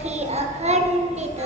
পাখি অখণ্ডিত